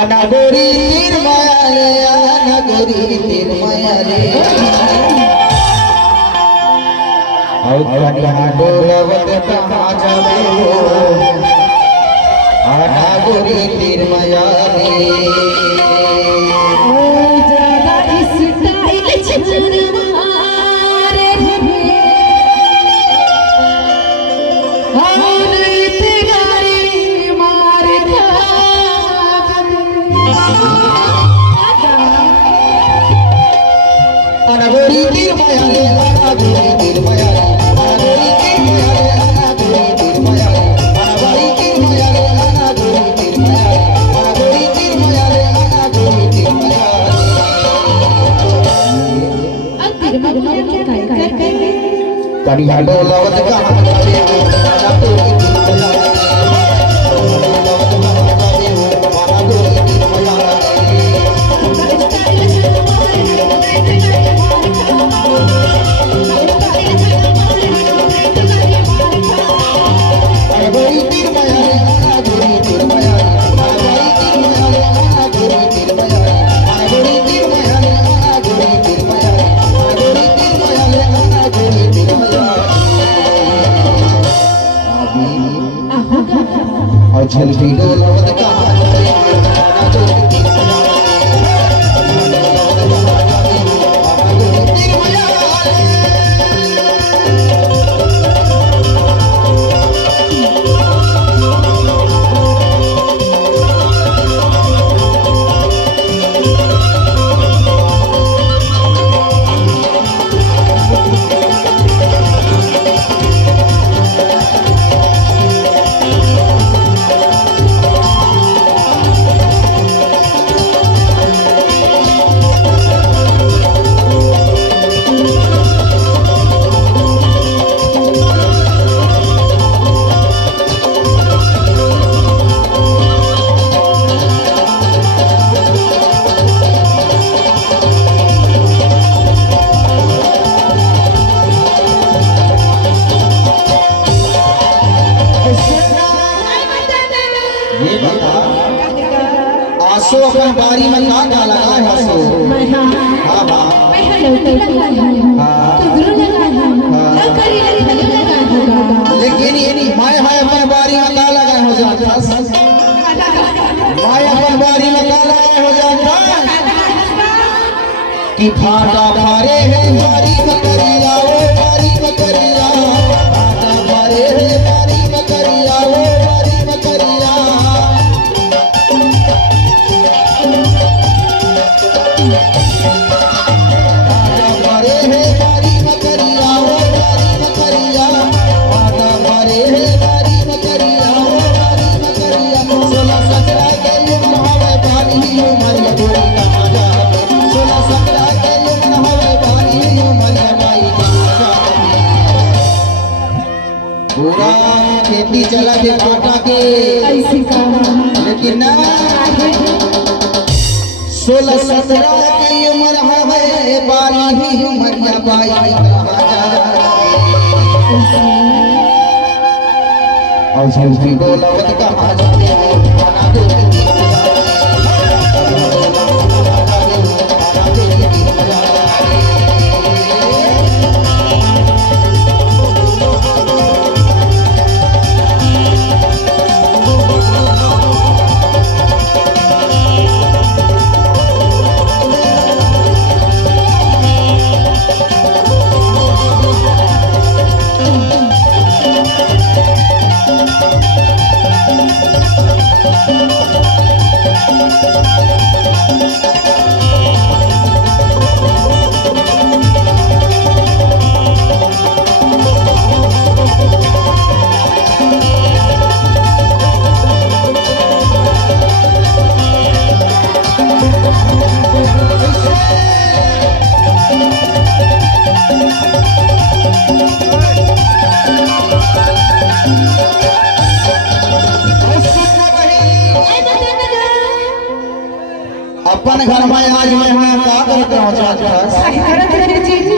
अनागोरी तीर माया रे अनागोरी तीर माया रे और कन्या डोलवत कहाँ जावे हो अनागोरी तीर माया रे अनागोरी तीर माया रे अनागोरी तीर माया रे अनागोरी तीर माया रे अनागोरी तीर माया रे अनागोरी तीर माया रे अनागोरी तीर माया रे अनागोरी तीर माया रे अनागोरी तीर माया रे कन्या डोलवत कहाँ जावे हो अनागोरी तीर माया रे झलकी डोलवत कहाँ जावे हो अनागोरी तीर माया रे अनागोरी तीर माया आसो अपन बारी में का लगा है आसो हां हां मैं हलौती लगा है तो गुरु लगा है तो करी लगा है लेकिन माय है अपन बारी में का लगा हो जाता माय अपन बारी में का लगा हो जाता कि फाटा फारे है बारी में करिया ओ बारी में करिया फाटा फारे है बारी में करिया ओ बारी में करिया खेती चला के काटा के लेकिन 16-17 की उम्र है बारी ही उमरिया बाई और झलकी डोलवत कहाँ जावे हो अनागोरी तीर माया अनागोरी तीर माया अपन घर में आज मैं का करते हो चाचा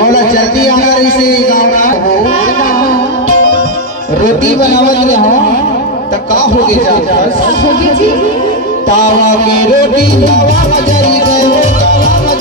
बोला जल्दी आना इसे गाँव रोटी बनावत रहे हो तो का हो गई चाचा तावा के रोटी तावा में जरी गयो तावा में